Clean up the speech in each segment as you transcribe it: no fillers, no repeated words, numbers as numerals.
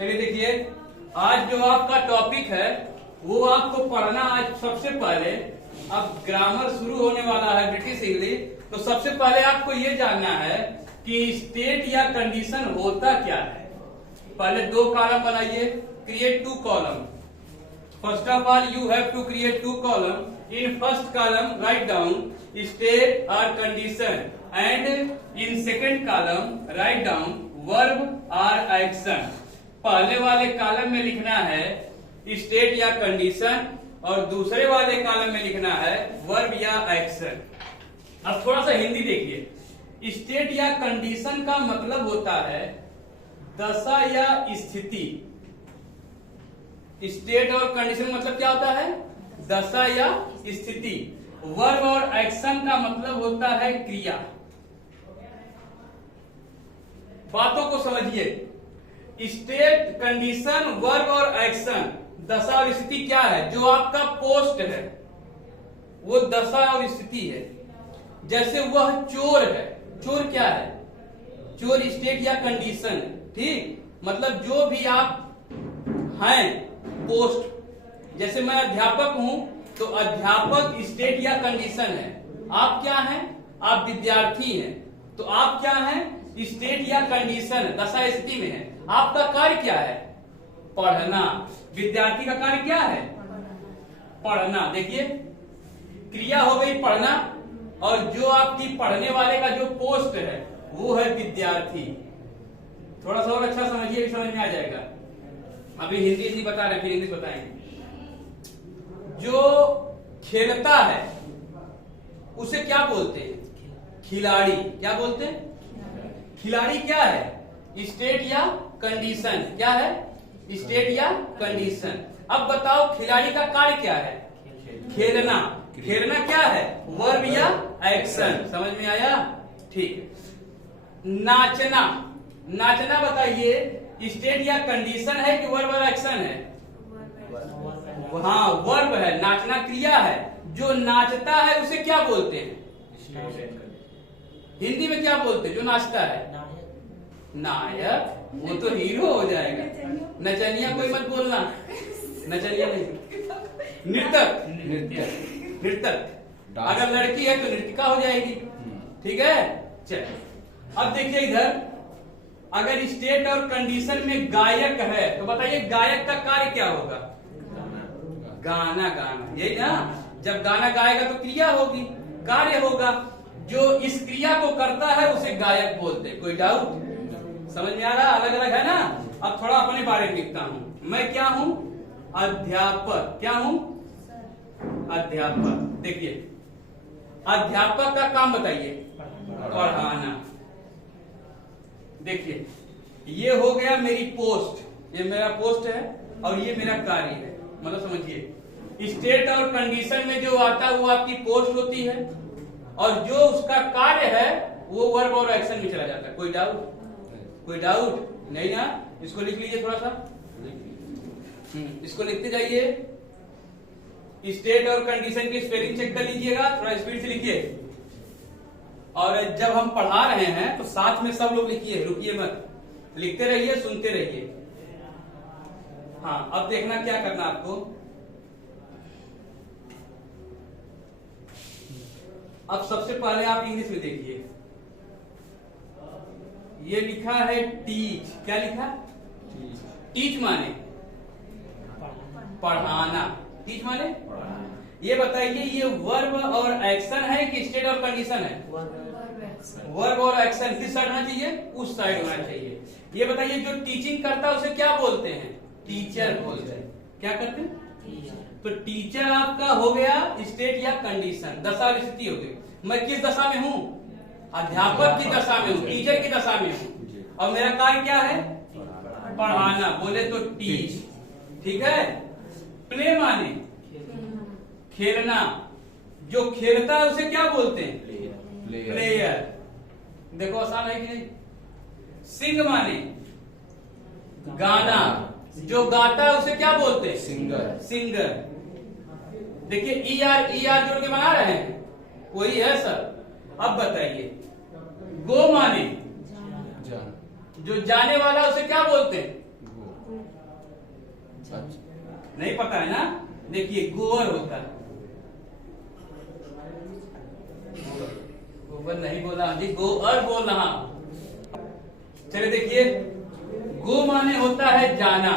चलिए देखिए, आज जो आपका टॉपिक है वो आपको पढ़ना आज सबसे पहले, अब ग्रामर शुरू होने वाला है ब्रिटिश इंग्लिश, तो सबसे पहले आपको ये जानना है कि स्टेट या कंडीशन होता क्या है। पहले दो कॉलम बनाइए, create two columns. First of all you have to create two columns. In first column write down state और condition and in second column write down verb और एक्शन। पहले वाले कॉलम में लिखना है स्टेट या कंडीशन और दूसरे वाले कॉलम में लिखना है वर्ब या एक्शन। अब थोड़ा सा हिंदी देखिए। स्टेट या कंडीशन का मतलब होता है दशा या स्थिति। स्टेट और कंडीशन मतलब क्या होता है? दशा या स्थिति। वर्ब और एक्शन का मतलब होता है क्रिया। बातों को समझिए। स्टेट, कंडीशन, वर्ब और एक्शन, दशा और स्थिति क्या है? जो आपका पोस्ट है वो दशा और स्थिति है। जैसे वह चोर है, चोर क्या है? चोर स्टेट या कंडीशन है। ठीक, मतलब जो भी आप हैं पोस्ट। जैसे मैं अध्यापक हूं तो अध्यापक स्टेट या कंडीशन है। आप क्या हैं? आप विद्यार्थी हैं तो आप क्या हैं? स्टेट या कंडीशन, दशा स्थिति में है। आपका कार्य क्या है? पढ़ना। विद्यार्थी का कार्य क्या है? पढ़ना। देखिए, क्रिया हो गई पढ़ना और जो आपकी पढ़ने वाले का जो पोस्ट है वो है विद्यार्थी। थोड़ा सा और अच्छा समझिए, भी समझ में आ जाएगा। अभी हिंदी बता रहे, फिर इंग्लिश बताएंगे। जो खेलता है उसे क्या बोलते हैं? खिलाड़ी। क्या बोलते हैं? खिलाड़ी क्या है? स्टेट या कंडीशन। क्या है? स्टेट या कंडीशन। अब बताओ खिलाड़ी का कार्य क्या है? खेलना। खेलना क्या है? वर्ब या एक्शन। समझ में आया? ठीक। नाचना। नाचना बताइए स्टेट या कंडीशन है कि वर्ब और एक्शन है? हाँ, वर्ब है। नाचना क्रिया है। जो नाचता है उसे क्या बोलते हैं? हिंदी में क्या बोलते हैं जो नाचता है? नायक। वो तो हीरो हो जाएगा। नचनिया कोई मत बोलना, नचनिया नहीं। नृतक। नृतक। अगर लड़की है तो नृतिका हो जाएगी। ठीक है, चल। अब देखिए इधर, अगर स्टेट और कंडीशन में गायक है तो बताइए गायक का कार्य क्या होगा? गाना गाना। यही ना, जब गाना गाएगा तो क्रिया होगी, कार्य होगा। जो इस क्रिया को करता है उसे गायक बोलते हैं। कोई डाउट? समझ में आ रहा? अलग अलग है ना। अब थोड़ा अपने बारे में लिखता हूं। मैं क्या हूं? अध्यापक। क्या हूं? अध्यापक। देखिए, अध्यापक का काम बताइए। पढ़ाना। देखिए, ये हो गया मेरी पोस्ट, ये मेरा पोस्ट है और ये मेरा कार्य है। मतलब समझिए, स्टेट और कंडीशन में जो आता है वो आपकी पोस्ट होती है और जो उसका कार्य है वो वर्ब और एक्शन में चला जाता है। कोई डाउट? कोई डाउट नहीं ना? इसको लिख लीजिए थोड़ा सा। इसको लिखते जाइए। स्टेट और कंडीशन की स्पेलिंग चेक कर लीजिएगा, थोड़ा स्पीड से लिखिए। और जब हम पढ़ा रहे हैं तो साथ में सब लोग लिखिए, रुकिए मत, लिखते रहिए, सुनते रहिए। हाँ, अब देखना क्या करना आपको। अब सबसे पहले आप इंग्लिश में देखिए। ये लिखा है टीच। क्या लिखा? टीच माने पढ़ाना। टीच माने पढ़ाना। ये बताइए ये वर्ब और एक्शन है कि स्टेट और कंडीशन है? वर्ब और एक्शन किस साइड होना चाहिए? उस साइड होना चाहिए। ये बताइए जो टीचिंग करता है उसे क्या बोलते हैं? टीचर बोलते हैं। क्या करते हैं? तो टीचर आपका हो गया स्टेट या कंडीशन, दशा और स्थिति हो गई। मैं किस दशा में हूं? अध्यापक की दशा में हूं, टीचर की दशा में हूं और मेरा कार्य क्या है? पढ़ाना। बोले तो टीच। ठीक है। प्ले माने खेलना। जो खेलता है उसे क्या बोलते हैं? प्लेयर। देखो आसान है कि नहीं? सिंग माने गाना। जो गाता है उसे क्या बोलते हैं? सिंगर। सिंगर। देखिए ई आर जोड़ के बना रहे हैं, वही है सर। अब बताइए गो माने जो जाने वाला उसे क्या बोलते हैं? नहीं पता है ना? देखिए गोअर होता है, गोबर नहीं बोला जी, गोअर बोल रहा हूं। चलिए देखिए, गो माने होता है जाना,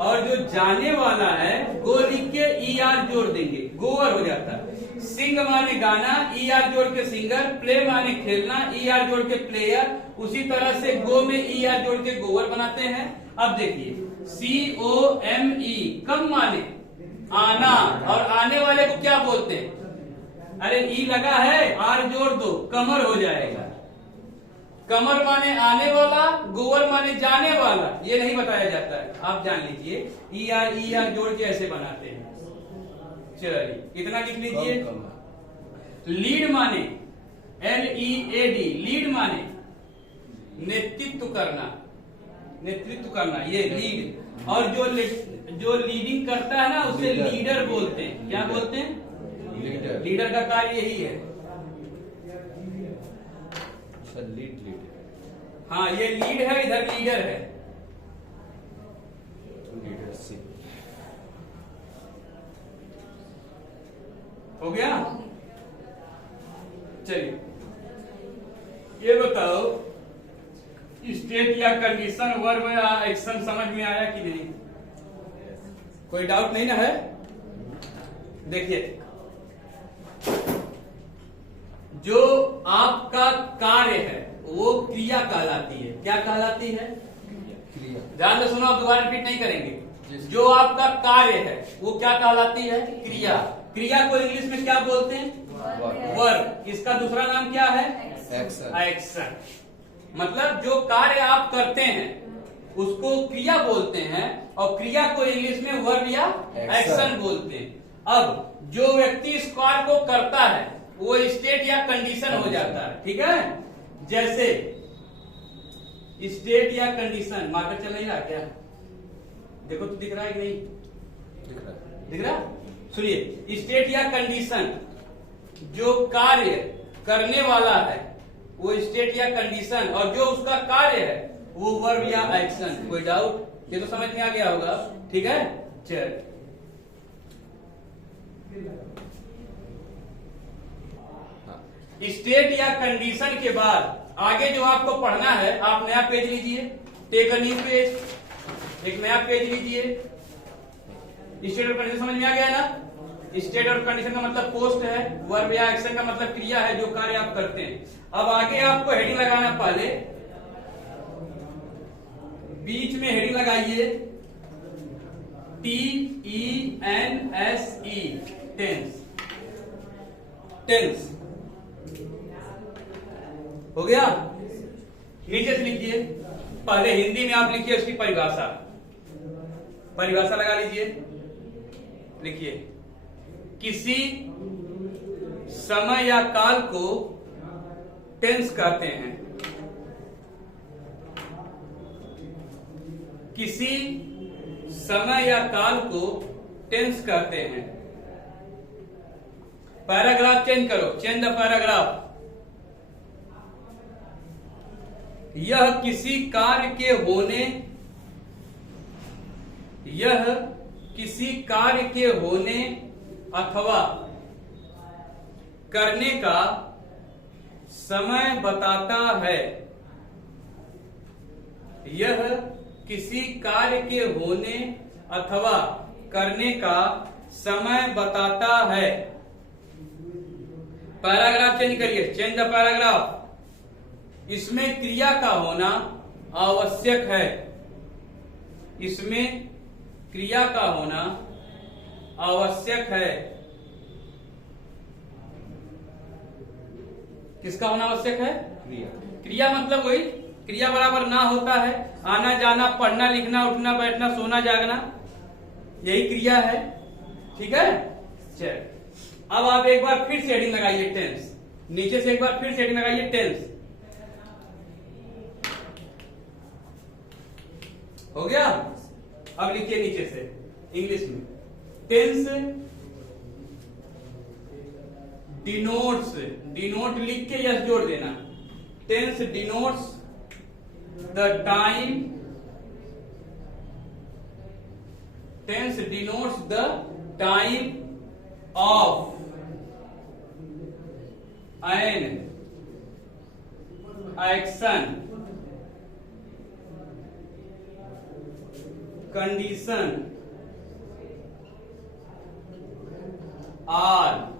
और जो जाने वाला है गो लिख के ई आर जोड़ देंगे, गोअर हो जाता है। सिंग माने गाना, ई आर जोड़ के सिंगर, प्ले माने खेलना, ई आर जोड़ के प्लेयर, उसी तरह से गो में ई आर जोड़ के गोअर बनाते हैं। अब देखिए COME कम माने आना, और आने वाले को क्या बोलते हैं? अरे ई लगा है, आर जोड़ दो, कमर हो जाएगा। कमर माने आने वाला, गोवर माने जाने वाला, ये नहीं बताया जाता है, आप जान लीजिए। ई आर जोड़ के ऐसे बनाते हैं। चलिए इतना लिख लीजिए। लीड माने LEAD, लीड माने नेतृत्व करना, नेतृत्व करना, ये लीड। और जो लीडिंग करता है ना उसे लीडर बोलते हैं। क्या बोलते हैं? लीडर का कार्य यही है। लीड हाँ ये लीड है, इधर लीडर है। लीडरशिप हो गया? चलिए ये बताओ, स्टेट या कंडीशन, वर्ब या एक्शन समझ में आया कि नहीं? कोई डाउट नहीं ना है? देखिए जो आपका कार्य है वो क्रिया कहलाती है। क्या कहलाती है? क्रिया। ध्यान से सुनो, आप दोबारा रिपीट नहीं करेंगे। जो आपका कार्य है वो क्या कहलाती है? क्रिया। क्रिया को इंग्लिश में क्या बोलते हैं? वर्ब। इसका दूसरा नाम क्या है? एक्शन। एक्शन। मतलब जो कार्य आप करते हैं उसको क्रिया बोलते हैं, और क्रिया को इंग्लिश में वर्ब या एक्शन बोलते हैं। अब जो व्यक्ति इस कार्य को करता है वो स्टेट या कंडीशन हो जाता है। ठीक है? जैसे स्टेट या कंडीशन, मार्कर चल नहीं रहा क्या? देखो तो दिख रहा है कि नहीं? दिख रहा? सुनिए, स्टेट या कंडीशन, जो कार्य करने वाला है वो स्टेट या कंडीशन, और जो उसका कार्य है वो वर्ब या एक्शन। कोई डाउट? ये तो समझ में आ गया होगा। ठीक है? चल स्टेट या कंडीशन के बाद आगे जो आपको पढ़ना है, आप नया पेज लीजिए, टेक अ न्यू पेज, एक नया पेज लीजिए। स्टेट और कंडीशन समझ में आ गया ना? स्टेट और कंडीशन का मतलब पोस्ट है, वर्ब या एक्शन का मतलब क्रिया है, जो कार्य आप करते हैं। अब आगे आपको हेडिंग लगाना, पहले बीच में हेडिंग लगाइए TENSE, टेंस। टेंस हो गया? नीचे से लिखिए, पहले हिंदी में आप लिखिए उसकी परिभाषा, परिभाषा लगा लीजिए। लिखिए, किसी समय या काल को टेंस कहते हैं। किसी समय या काल को टेंस कहते हैं। पैराग्राफ चेंज करो, चेंज द पैराग्राफ। यह किसी कार्य के होने, यह किसी कार्य के होने अथवा करने का समय बताता है। यह किसी कार्य के होने अथवा करने का समय बताता है। पैराग्राफ चेंज करिए, चेंज द पैराग्राफ। इसमें क्रिया का होना आवश्यक है। इसमें क्रिया का होना आवश्यक है। किसका होना आवश्यक है? क्रिया। क्रिया मतलब वही, क्रिया बराबर ना होता है, आना जाना, पढ़ना लिखना, उठना बैठना, सोना जागना, यही क्रिया है। ठीक है? चल अब आप एक बार फिर से हेडिंग लगाइए टेंस, नीचे से एक बार फिर से हेडिंग लगाइए टेंस। हो गया? अब लिखिए नीचे से इंग्लिश में, टेंस डिनोट्स, डिनोट लिख के यस जोड़ देना। Tense denotes the time tense denotes the time of an action condition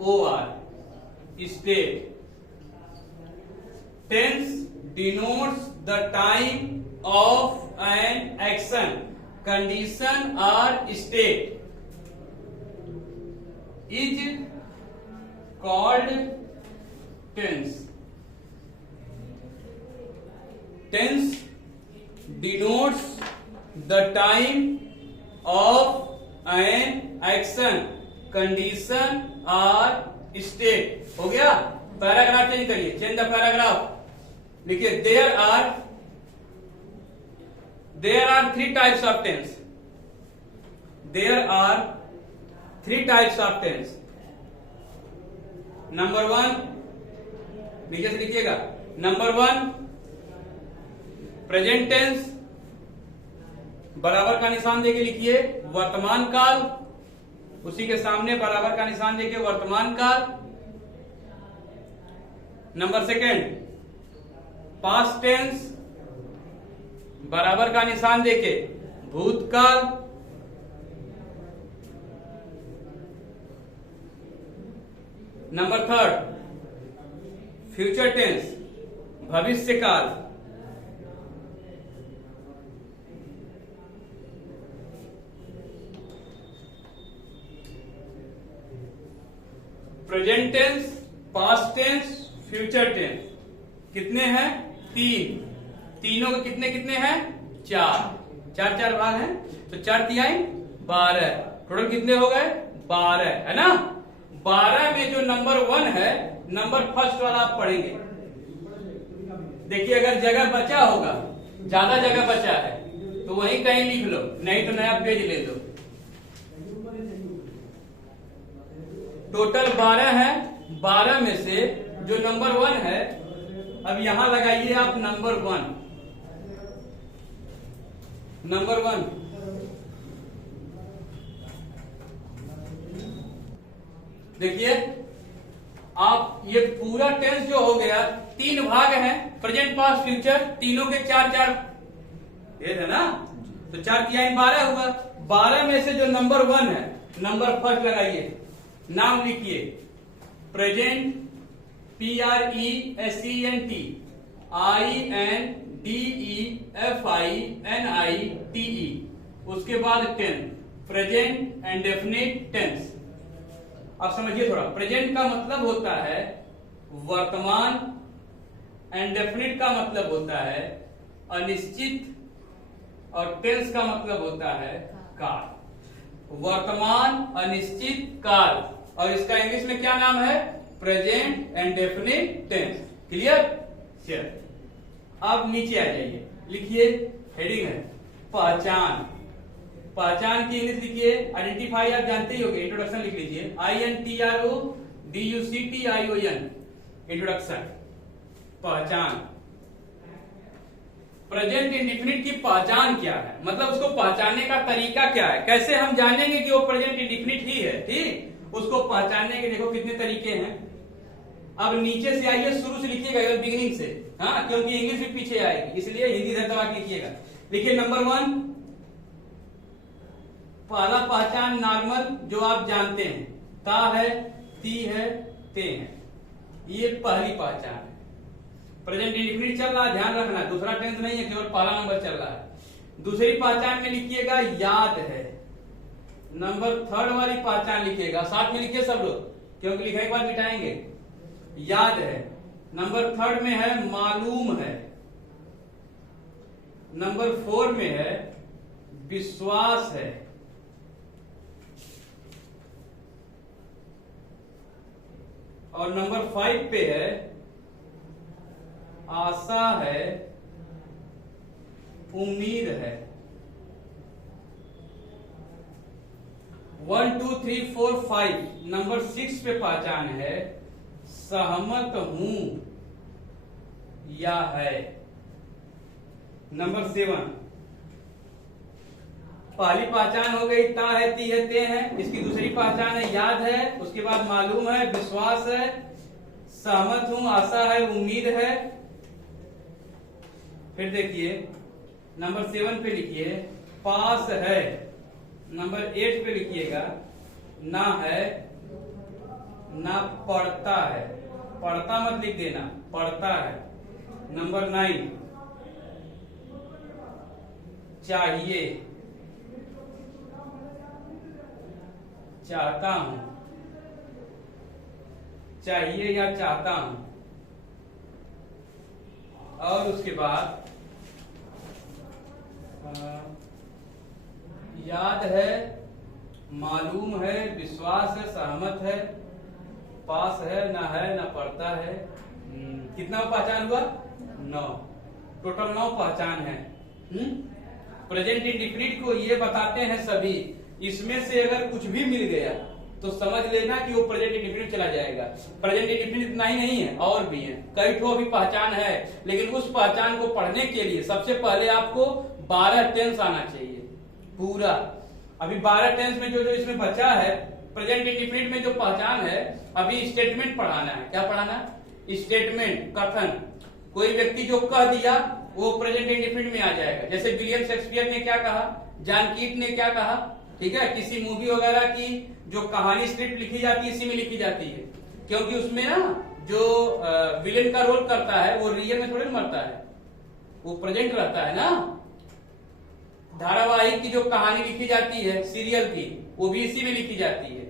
OR state. Tense denotes the time of an action, condition or state. Is called tense. Tense denotes the time of an action, condition और state. हो गया. Paragraph change करिए. Change the paragraph. लिखिए there are three types of tense. There are three types of tense. Number 1 नीचे से लिखिएगा. Number 1 present tense. बराबर का निशान देके लिखिए वर्तमान काल. उसी के सामने बराबर का निशान देके वर्तमान काल. Number 2 past tense. बराबर का निशान देके भूतकाल. Number 3 future tense. भविष्य काल. Present tense, past tense, future tense. कितने हैं? 3. तीनों के कितने कितने हैं? 4 भाग हैं. तो 4 तिहाई 12. टोटल कितने हो गए? 12 है ना. 12 में जो नंबर 1 है, नंबर फर्स्ट वाला आप पढ़ेंगे. देखिए अगर जगह बचा होगा, ज्यादा जगह बचा है तो वहीं कहीं लिख लो, नहीं तो नया पेज ले लो. टोटल 12 है. 12 में से जो नंबर 1 है, अब यहां लगाइए आप नंबर 1. नंबर 1 देखिए आप, ये पूरा टेंस जो हो गया 3 भाग हैं. Present, past, future. तीनों के 4 ये है ना. तो 4 तिहाई 12 हुआ. 12 में से जो नंबर 1 है, नंबर फर्स्ट लगाइए. नाम लिखिए प्रेजेंट. PRESENT INDEFINITE. उसके बाद tense. Present indefinite tense. अब समझिए थोड़ा. प्रेजेंट का मतलब होता है वर्तमान. एंड डेफिनिट का मतलब होता है अनिश्चित. और टेंस का मतलब होता है काल. वर्तमान, अनिश्चित, काल. और इसका इंग्लिश में क्या नाम है? Present indefinite tense. Clear? चलिए अब नीचे आ जाइए. लिखिए हेडिंग है पहचान. पहचान की इंग्लिश लिखिए आइडेंटिफाई. आप जानते ही होंगे. इंट्रोडक्शन लिख लीजिए INTRODUCTION. इंट्रोडक्शन. पहचान. प्रेजेंट इंडिफिनिट की पहचान क्या है, मतलब उसको पहचानने का तरीका क्या है, कैसे हम जानेंगे कि वो प्रेजेंट इंडिफिनिट ही है. ठीक. उसको पहचानने के देखो कितने तरीके हैं. अब नीचे से आइए, शुरू से लिखिएगा बिगिनिंग से. हाँ, क्योंकि इंग्लिश भी पीछे आएगी, इसलिए हिंदी दबा के लिखिएगा. लिखिए नंबर 1 पहला पहचान नॉर्मल, जो आप जानते हैं. ता है, ती है, ते है. ये पहली पहचान है. प्रेजेंट इंडिफिनिट चल रहा है, ध्यान रखना. दूसरा टेंस नहीं है, केवल पहला नंबर चल रहा है. दूसरी पहचान में लिखिएगा याद है. नंबर 3 वाली पहचान लिखिएगा. साथ में लिखिए सब लोग, क्योंकि लिखने के बाद मिटाएंगे. याद है. नंबर 3 में है मालूम है. नंबर 4 में है विश्वास है. और नंबर 5 पे है आशा है, उम्मीद है. 1 2 3 4 5. नंबर 6 पे पहचान है सहमत हूं या है. नंबर 7 पहली पहचान हो गई ता है, ती है, ते है। इसकी दूसरी पहचान है याद है, उसके बाद मालूम है, विश्वास है, सहमत हूं, आशा है, उम्मीद है। फिर देखिए नंबर 7 पे लिखिए पास है। नंबर 8 पे लिखिएगा ना है ना पढ़ता है, पढ़ता मत लिख देना, पढ़ता है। नंबर 9 चाहिए, चाहता हूं, चाहिए या चाहता हूं। और उसके बाद याद है, मालूम है, विश्वास है, सहमत है, पास है, ना पढ़ता है। कितना पहचान हुआ? 9। टोटल 9 पहचान है। प्रेजेंट इंडिफिनिट को ये बताते हैं सभी। इसमें से अगर कुछ भी मिल गया तो समझ लेना कि वो प्रेजेंट इंडिफिनिट चला जाएगा। प्रेजेंट इंडिफिनिट इतना ही नहीं है, और भी है, कई ठो भी पहचान है। लेकिन उस पहचान को पढ़ने के लिए सबसे पहले आपको 12 टेंस आना चाहिए पूरा। अभी 12 टेंस में जो इसमें बचा है, प्रेजेंट इंडिफिनिट में जो पहचान है, अभी स्टेटमेंट पढ़ाना है। क्या पढ़ाना? स्टेटमेंट, कथन। कोई व्यक्ति जो कह दिया वो प्रेजेंट इंडिफिनिट में आ जाएगा। जैसे विलियम शेक्सपियर ने क्या कहा, जॉन कीट ने क्या कहा, ठीक है। किसी मूवी वगैरह की जो कहानी स्क्रिप्ट लिखी जाती है इसी में लिखी जाती है, क्योंकि उसमें ना जो विलेन का रोल करता है वो रियल में थोड़ी मरता है, वो प्रेजेंट रहता है ना। धारावाहिक की जो कहानी लिखी जाती है सीरियल की, वो भी इसी में लिखी जाती है,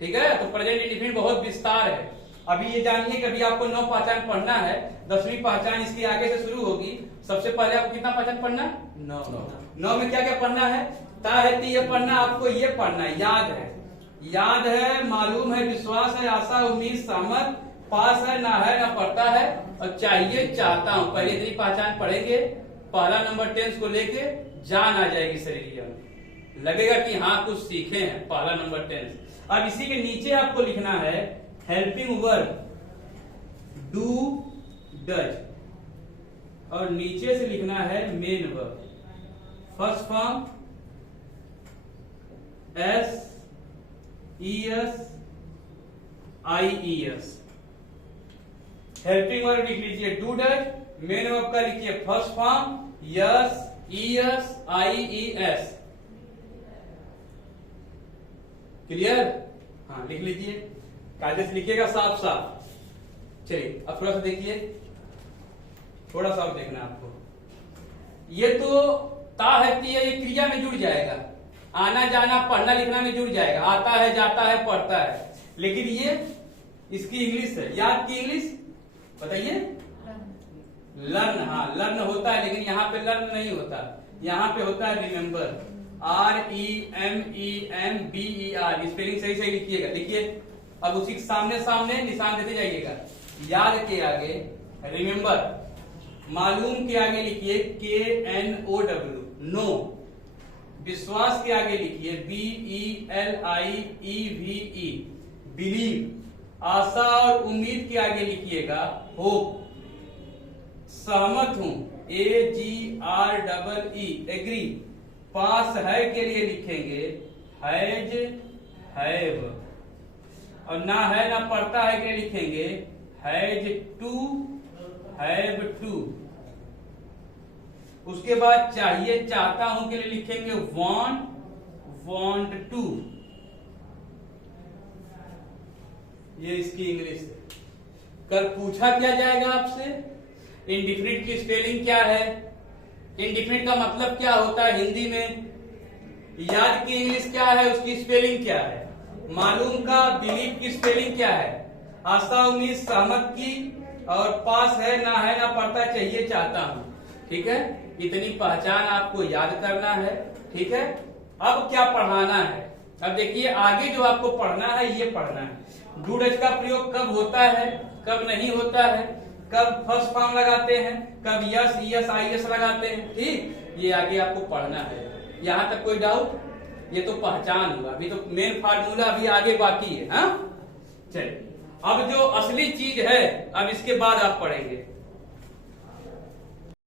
ठीक है। तो प्रेजेंट इंडिफिनिट बहुत विस्तार है। अभी ये जानिए कि अभी आपको 9 पहचान पढ़ना है, 10वीं पहचान इसके आगे से शुरू होगी। सबसे पहले आपको कितना पहचान पढ़ना है? 9 में क्या क्या पढ़ना है? ता है, ती है पढ़ना, आपको ये पढ़ना है, याद है, याद है, मालूम है, विश्वास है, आशा, उम्मीद, सहमत, पास है, ना पढ़ता है, और चाहिए, चाहता हूं। पहले इतनी पहचान पढ़ेंगे, पहला नंबर टेंस को लेके जान आ जाएगी शरीर में, लगेगा कि हाँ कुछ सीखे हैं। पहला नंबर टेंस। अब इसी के नीचे आपको लिखना है हेल्पिंग वर्ब, डू, डज, और नीचे से लिखना है main verb. First form S E S I E S. Helping verb लिख लीजिए डू, डज। मेन वर्ब का लिखिए first form S, E S, I E S. Clear? हाँ, लिख लीजिए, कायदे से लिखिएगा साफ साफ। चलिए अब थोड़ा सा देखिए, थोड़ा सा देखना आपको। ये तो ता है, ती है, ये क्रिया में जुड़ जाएगा, आना जाना पढ़ना लिखना में जुड़ जाएगा, आता है, जाता है, पढ़ता है। लेकिन ये इसकी इंग्लिश है, याद की इंग्लिश बताइए। लर्न, हाँ लर्न होता है, लेकिन यहाँ पे लर्न नहीं होता, यहाँ पे होता है रिमेम्बर, REMEMBER। स्पेलिंग सही सही लिखिएगा, लिखिए। अब उसी के सामने सामने निशान देते जाइएगा। याद के आगे रिमेम्बर, मालूम के आगे लिखिए KNOW, नो। विश्वास के आगे लिखिए BELIEVE, बिलीव। आशा और उम्मीद के आगे लिखिएगा होप। सहमत हूं AGREE, एग्री। पास है के लिए लिखेंगे हैज, हैव, और ना है ना पढ़ता है के लिए लिखेंगे हैज टू, हैव टू। उसके बाद चाहिए, चाहता हूं के लिए लिखेंगे वांट, वांट टू। ये इसकी इंग्लिश है। कल पूछा क्या जाएगा आपसे, इंडिफिनिट की स्पेलिंग क्या है, इंडिफिनिट का मतलब क्या होता है हिंदी में, याद की इंग्लिश क्या है, उसकी स्पेलिंग क्या है, मालूम का, बिलीव की स्पेलिंग क्या है, आशा, उम्मीद, सहमत की, और पास है, ना पढ़ता, चाहिए, चाहता हूं। ठीक है, इतनी पहचान आपको याद करना है। ठीक है, अब क्या पढ़ाना है, अब देखिए आगे जो आपको पढ़ना है ये पढ़ना है। डू डज का प्रयोग कब होता है, कब नहीं होता है, कब फर्स्ट फॉर्म लगाते हैं, कब यस, ईएस, आईएस लगाते हैं। ठीक, ये आगे आपको पढ़ना है। यहां तक कोई डाउट? ये तो पहचान हुआ, अभी तो मेन फार्मूला अभी आगे बाकी है। हाँ, चलिए अब जो असली चीज है अब इसके बाद आप पढ़ेंगे।